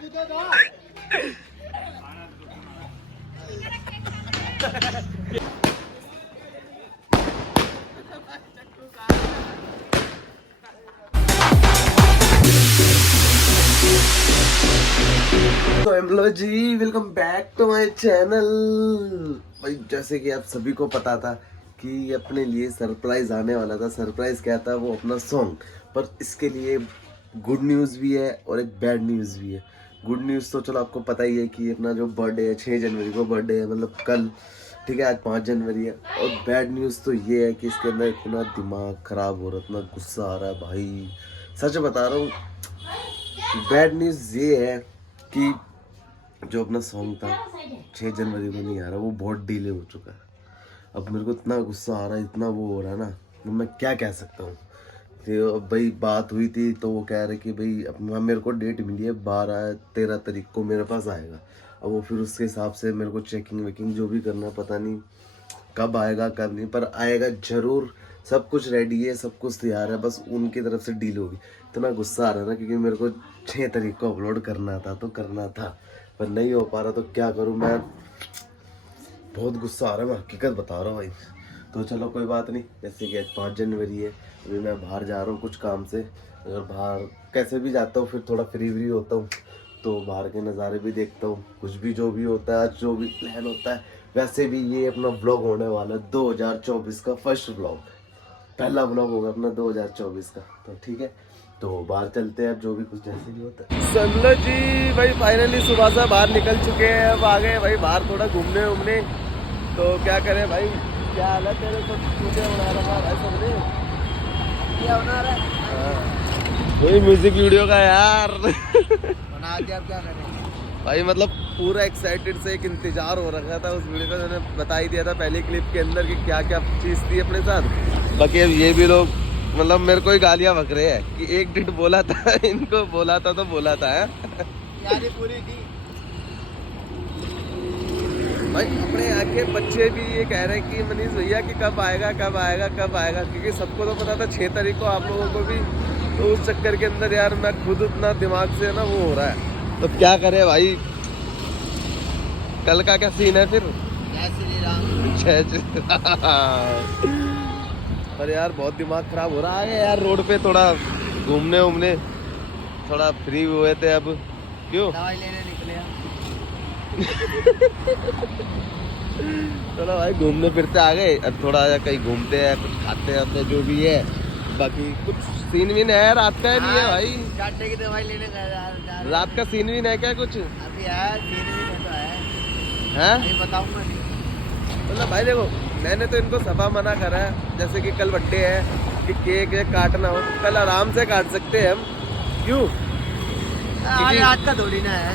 तो हेलो जी, welcome back to my channel. भाई जैसे कि आप सभी को पता था कि अपने लिए सरप्राइज आने वाला था। सरप्राइज क्या था? वो अपना सॉन्ग। पर इसके लिए गुड न्यूज़ भी है और एक बैड न्यूज़ भी है। गुड न्यूज़ तो चलो आपको पता ही है कि अपना जो बर्थडे है 6 जनवरी को बर्थडे है, मतलब कल, ठीक है, आज 5 जनवरी है। और बैड न्यूज़ तो ये है कि इसके अंदर इतना दिमाग ख़राब हो रहा है, इतना गुस्सा आ रहा है भाई, सच बता रहा हूँ। बैड न्यूज़ ये है कि जो अपना सॉन्ग था 6 जनवरी को नहीं आ रहा, वो बहुत डिले हो चुका है। अब मेरे को इतना गुस्सा आ रहा है, इतना वो हो रहा है ना, तो मैं क्या कह सकता हूँ। तो अब भाई बात हुई थी तो वो कह रहे कि भाई अब मेरे को डेट मिली है 12-13 तारीख को मेरे पास आएगा। अब वो फिर उसके हिसाब से मेरे को चेकिंग वेकिंग जो भी करना है, पता नहीं कब आएगा कब नहीं, पर आएगा जरूर। सब कुछ रेडी है, सब कुछ तैयार है, बस उनकी तरफ से डील होगी। इतना गुस्सा आ रहा है ना, क्योंकि मेरे को 6 तारीख को अपलोड करना था तो करना था, पर नहीं हो पा रहा। तो क्या करूं मैं, बहुत गुस्सा आ रहा है, मैं हकीकत बता रहा हूँ भाई। तो चलो कोई बात नहीं, जैसे कि आज 5 जनवरी है, अभी मैं बाहर जा रहा हूँ कुछ काम से। अगर बाहर कैसे भी जाता हूँ फिर थोड़ा फ्री होता हूँ, तो बाहर के नज़ारे भी देखता हूँ। कुछ भी जो भी होता है, आज जो भी प्लान होता है। वैसे भी ये अपना व्लॉग होने वाला है 2024 का फर्स्ट व्लॉग, पहला व्लॉग होगा अपना 2024 का। तो ठीक है, तो बाहर चलते हैं, अब जो भी कुछ जैसे भी होता है। समझ जी भाई, फाइनली सुबह से बाहर निकल चुके हैं। अब आ गए भाई बाहर थोड़ा घूमने उमने। तो क्या करें भाई, क्या हाल है तेरे को? वीडियो बना रहा था भाई, सबने क्या बना रहा है? वही म्यूजिक वीडियो का यार बना दिया। अब क्या करें भाई, मतलब पूरा एक्साइटेड से एक इंतजार हो रखा था उस वीडियो का। मैंने बता ही दिया था पहली क्लिप के अंदर कि क्या क्या चीज़ थी अपने साथ। बाकी अब ये भी लोग मतलब मेरे को ही गालियां बक रहे हैं कि एक डिट बोला था इनको बोला था तो बोला था है यार, ये पूरी थी भाई। अपने यहाँ के बच्चे भी ये कह रहे हैं कि मनीष भैया कि कब आएगा कब आएगा कब आएगा, क्योंकि सबको तो पता था 6 तारीख को, आप लोगों को भी। तो उस चक्कर के अंदर यार मैं खुद उतना दिमाग से ना वो हो रहा है। तो क्या करे भाई, कल का क्या सीन है फिर? जय श्री राम। पर यार बहुत दिमाग खराब हो रहा है यार। रोड पे थोड़ा घूमने उमने थोड़ा फ्री हुए थे, अब क्यों दवाई लेने निकले चलो भाई घूमने फिरते आ गए। अब थोड़ा कहीं घूमते हैं, कुछ खाते हैं जो भी है। बाकी कुछ सीन विन है रात का? नहीं है भाई, काटने की दवाई लेने रात का सीन विन है क्या कुछ? अभी यार सीन विन तो है बताऊंगा। मतलब भाई देखो, मैंने तो इनको सफा मना करा है, जैसे कि कल बर्थडे है कि केक काटना हो कल आराम से काट सकते हैं हम। क्यों? आज का थोड़ी ना है।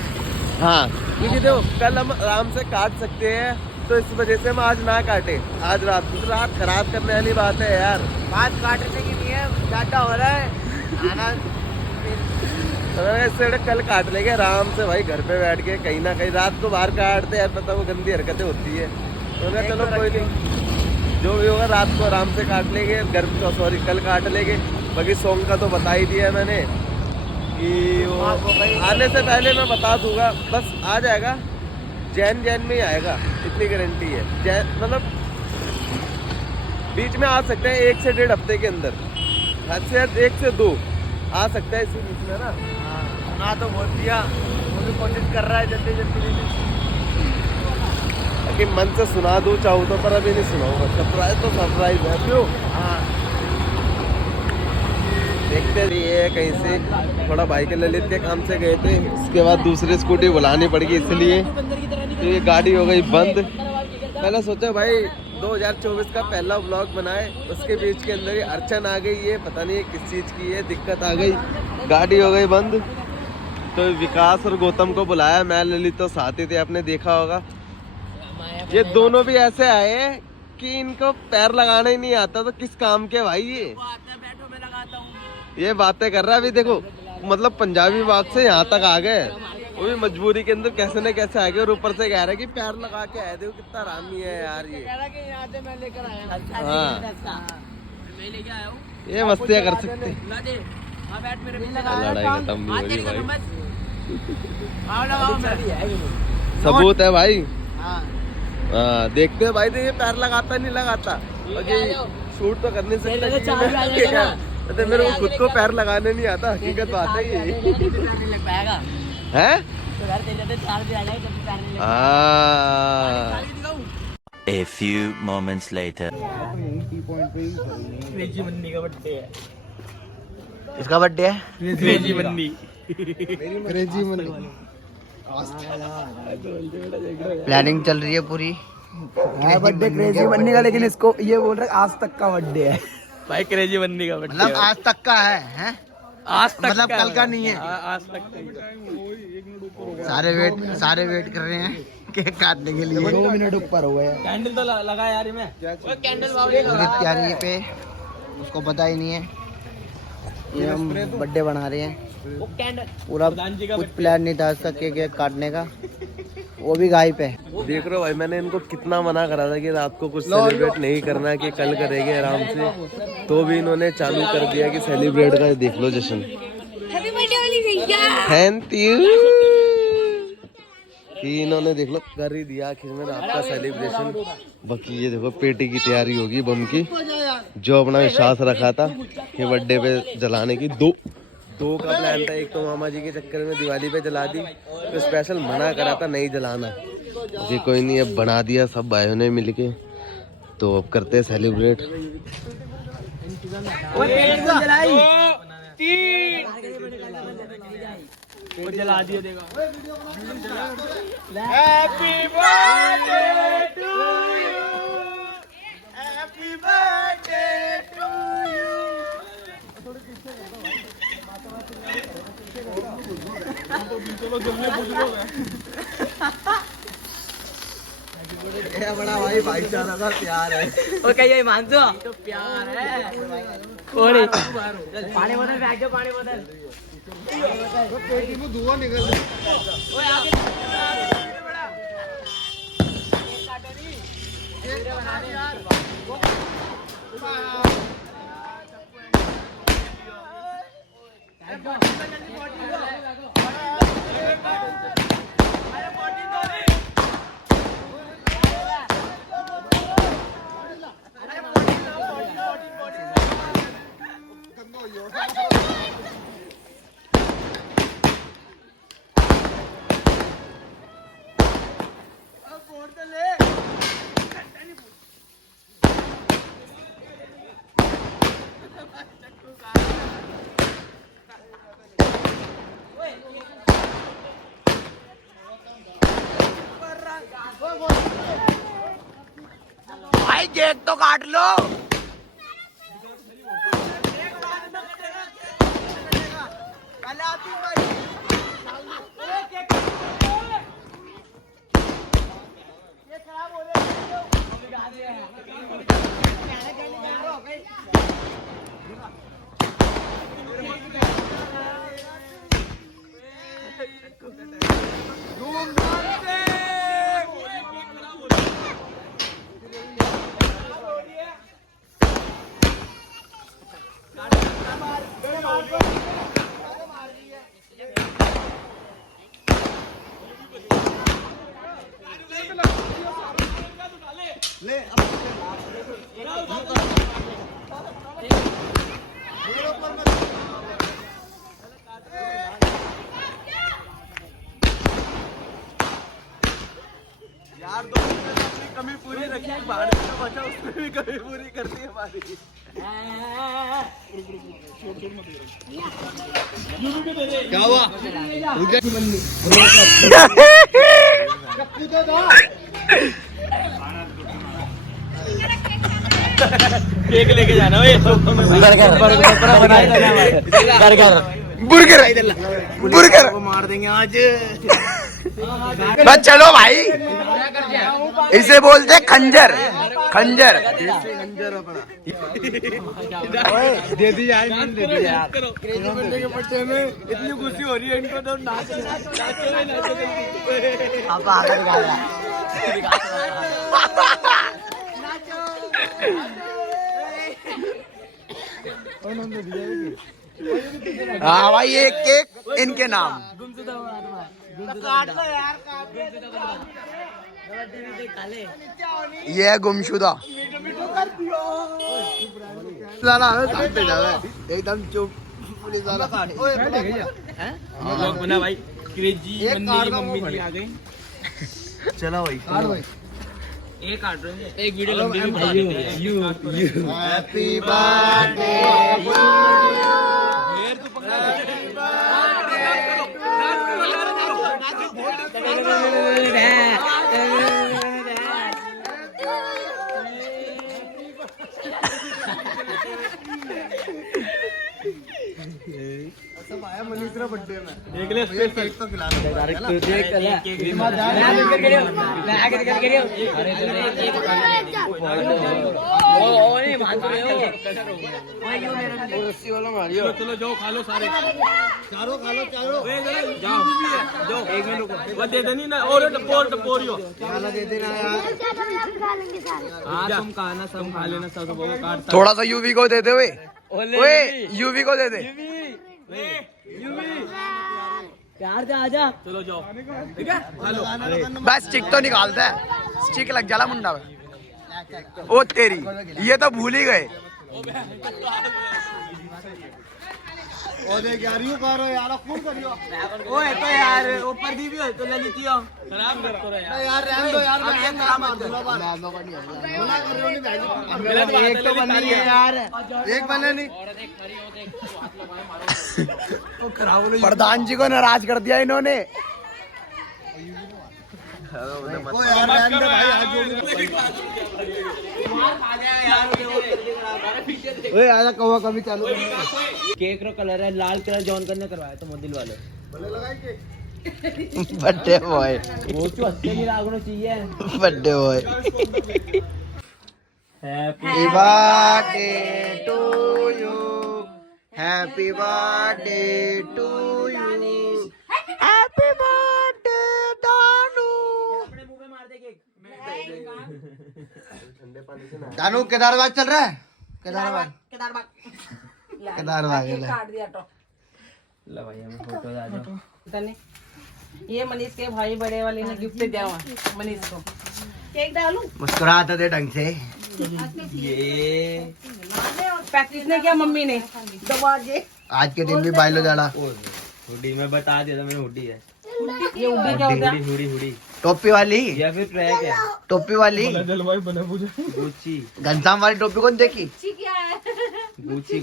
हाँ, क्योंकि देखो कल हम आराम से काट सकते हैं, तो इस वजह से हम आज ना काटे। आज रात खराब करने वाली बात है यार। बात काटने की नहीं है, डाटा हो रहा है खाना इससे कल काट लेंगे आराम से भाई, घर पे बैठ के। कहीं ना कहीं रात को बाहर काटते हैं, पता वो गंदी हरकतें होती है। तो चलो कोई नहीं, जो भी होगा रात को आराम से काट लेंगे, घर को सॉरी कल काट लेंगे। बाकी सॉन्ग का तो बता ही दिया मैंने कि वो आने से पहले मैं बता दूंगा, बस आ जाएगा जैन में ही आएगा, इतनी गारंटी है। मतलब बीच में आ सकते हैं 1 से 1.5 हफ्ते के अंदर, हद से 1 से 2 आ सकता है इसी बीच में ना। हाँ तो बोल दिया, वो भी कोशिश कर रहा है जल्दी कि मन से सुना दूं चाहूँ तो, पर अभी नहीं सुनाऊंगा। सरप्राइज तो सरप्राइज है। क्यों? हाँ देखते रहिए। कहीं से थोड़ा भाई के ललित के काम से गए थे, उसके बाद दूसरी स्कूटी बुलानी पड़ गई, इसलिए तो ये गाड़ी हो गई बंद। पहले सोचा भाई 2024 का पहला व्लॉग बनाए, उसके बीच के अंदर ही अड़चन आ गई है, पता नहीं किस चीज़ की है, दिक्कत आ गई, गाड़ी हो गई बंद। तो विकास और गौतम को बुलाया, मैं ललित तो साथ ही थे, आपने देखा होगा। ये दोनों भी ऐसे आए कि इनको पैर लगाना ही नहीं आता, तो किस काम के भाई ये बातें कर रहा है। अभी देखो मतलब पंजाबी बात से यहाँ तक आ गए, वो भी मजबूरी के अंदर कैसे न कैसे आ गए। और ऊपर से कह रहा है कि पैर लगा के आए, देखो कितना आरामी है यार ये। मैं लेकर आया। हाँ मैं लेके आया हूँ, ये मस्तियाँ कर सकते। लड़ाई खत्म नहीं हो रही भाई। सबूत है भाई। हाँ देखते हैं भाई, तो ये पैर लगाता नहीं लगाता, शूट तो करने से तो मेरे को खुद को पैर लगाने नहीं आता, हकीकत बात है ये। हैं? A few moments later. इसका बर्थडे है। क्रेजी बन्नी। प्लानिंग चल रही है पूरी। बर्थडे क्रेजी बन्नी का, लेकिन इसको ये बोल रहे आज तक का बर्थडे है भाई। क्रेजी बन्नी का बर्थडे मतलब आज तक का है? आज तक मतलब कल का नहीं है। आज तक का। सारे वेट कर रहे हैं केक काटने के लिए। 2 मिनट ऊपर हो गए। कैंडल तो लगा यार मैं। कैंडल पूरी तैयारी पे, उसको पता ही नहीं है ये हम बर्थडे बना रहे हैं। पूरा कुछ प्लान नहीं था आज तक केक काटने का, वो भी गाय पे। देख रहे हो भाई, मैंने इनको कितना मना करा था कि रात को कुछ सेलिब्रेट नहीं करना, कि कल करेंगे आराम से, तो भी इन्होंने चालू कर दिया कि सेलिब्रेट का। देख लो जश्न। थैंक यू कि इन्होंने देख लो कर ही दिया आखिर में रात का सेलिब्रेशन। बाकी ये देखो पेटी की तैयारी होगी बम की, जो अपना विश्वास रखा था कि बर्थडे पे जलाने की। दो का प्लान था, एक तो मामा जी के चक्कर में दिवाली पे जला दी, तो स्पेशल मना करा था नहीं जलाना जी। कोई नहीं, अब बना दिया सब भाइयों ने मिलके, तो अब करते हैं सेलिब्रेट। जला दिया देगा। Happy birthday to you, happy birthday to you. बड़ा भाई भाईचारा का प्यार है। और कहिए मानसो तो प्यार है। और पानी बोतल फेंक दो, पानी बोतल। पेटी में धुआं निकल भाई, केक तो काट लो। यार दोस्त ने अपनी कमी पूरी रखी, बाहर से बचा उसने भी कमी पूरी कर दी हमारी। क्या हुआ? केक लेके जाना भाई। बुर्गर मार देंगे आज। बस चलो भाई, इसे बोलते खंजर। खंजर दे दी यार, दे दी यार। के बच्चे में इतनी खुशी हो रही है इनको, तो नाच अब आगे दिखा रहा हाँ भाई एक केक इनके नाम। ये है गुमशुदा। एकदम चुप पुलिस वाला। बना भाई क्रेजी बंदे की मम्मी जी आ गई। चला भाई एक काट रहे हैं एक वीडियो लंबी भी बता देते हैं यू हैप्पी बर्थडे एक ले स्पेशल तो खिला दो डायरेक्ट देख चलो जाओ खा लो सारे चारों खा लो जाओ एक मिनट रुको वो दे देनी ना और टपोरियो दे देना यार। हाँ तुम खाना सब खा लेना सब वो काट थोड़ा सा यूवी को दे दे ओए यूवी को दे दे। प्यार से आजा चलो जाओ ठीक है खा लो बस स्टिक तो निकालता है स्टिक लग जाला मुंडा में। ओ तेरी ये तो भूल ही गए। ओए तो यार ऊपर दी भी हो तो ले लीती हो खराब मत करो यार रहने दो यार एक तो बनी है यार एक बने नहीं। प्रधान जी को नाराज कर दिया इन्होंने। कौवा कभी चालू केक रो कलर है लाल कलर जॉन करने करवाया तो मोदिल वाले बर्थडे बॉय वो तो अच्छे भी लागनो चाहिए birthday boy. Happy happy birthday to you happy birthday to you happy birthday Danu. अपने मुंह पे मार दे केक दानू केदारबाग चल रहा है केदारबाग काट दिया तो ला भाई हमें फोटो आ जाओ ये मनीष के भाई बड़े वाले ने गिफ्ट दिया हुआ मनीष को केक डालूं मुस्कुराते थे ढंग से। ये प्रैक्टिस ने किया मम्मी ने दबा के आज के दिन भी बाइलो जाड़ा हुडी में बता दिया था मैंने हुडी है ये उड़ी क्या होता है हुडी टोपी वाली या फिर ट्रैक है टोपी वाली गुच्ची घनश्याम वाली टोपी कौन देखी। क्या है गुच्ची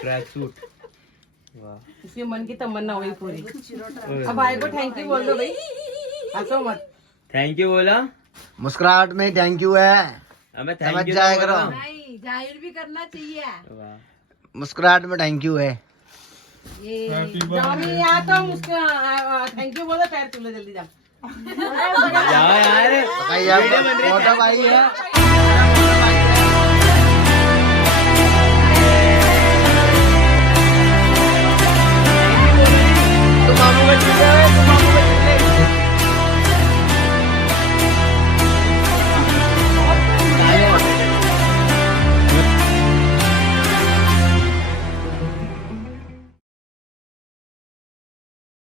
ट्रैक सूट वाह इसके मन की तमन्ना हुई पूरी। अब भाई को थैंक यू बोल दो भाई हंसो मत। थैंक यू बोला मुस्कुराहट में थैंक यू है हमें समझ थैंक यू जाया करो। नहीं जाहिर भी करना चाहिए वाह मुस्कुराहट में थैंक यू है। ये जामी यहाँ तो उसका थैंक यू बोलो पैर तुले जल्दी जा जाओ यार फोटो भाई है तो मामू का